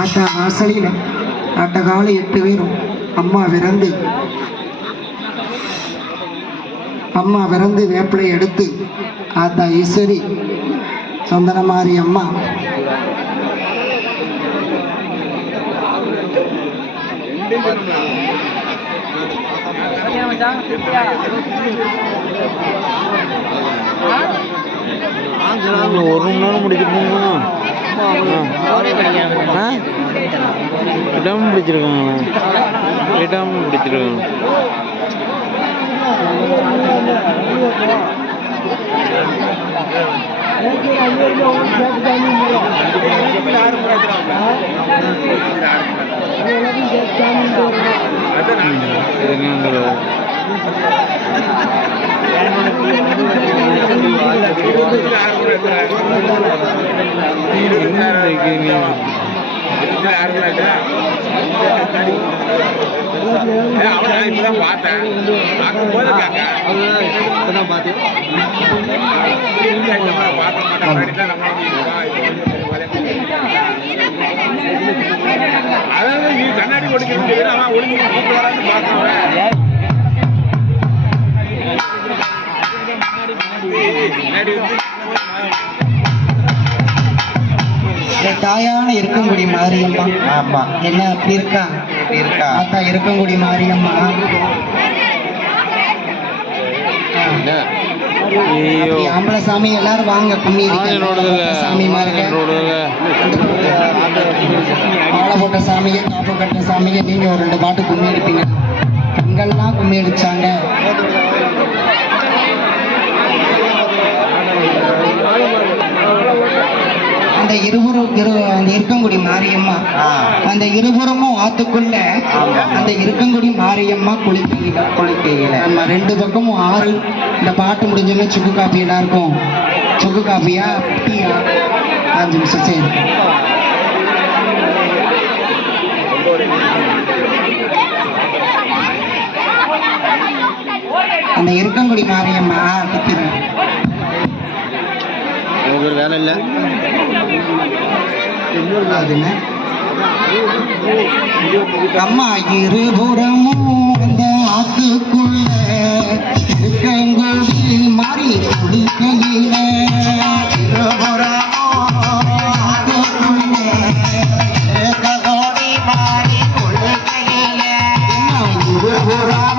ஆட்டா வாசலில் ஆட்டகால 8 பேரும் அம்மா விறந்து வேப்பிலை எடுத்து ஆத்தா ஈஸ்வரி சந்தனமாரி அம்மா ஒரு மணி நேரம் முடிச்சிருக்கோம். விடாமல் பிடிச்சிருக்காங்களா? விடாமல் பிடிச்சிருக்காங்க. கண்ணாடி ஒடுக்கிறது தாயான இருக்கங்குடி மாரியம்மா. ஆமா, என்ன அப்படி இருக்கா? ஆத்தா இருக்கங்குடி மாரியம்மா. ஆம்பளை சாமி எல்லாரும் வாங்க, கும்மி சாமி மாலை போட்ட சாமியை, காப்பு கட்ட சாமியை நீங்க ஒரு 2 பாட்டு கும்மி அடிப்பீங்க. பெண்கள்லாம் கும்மி அடிச்சாங்க. அந்த இருக்கங்குடி மாரியம்மா, அந்த இருபுறமும் ஆத்துக்குள்ள அந்த இருக்கங்குடி மாரியம்மா குளிக்கையில நம்ம 2 பக்கமும் ஆறு. இந்த பாட்டு முடிஞ்சோன்னா சுக்கு காப்பி எல்லாருக்கும். சுக்கு காப்பியா டீயா? 5 நிமிஷம் சரி. அந்த இருக்கங்குடி மாரியம்மா குத்திறேன். ஒரு வேலை இல்லை. அம்மா இருபுறமும் அந்த ஆத்துக்குள்ள இருக்கங்குடி மாறி குளிக்கையில Bora,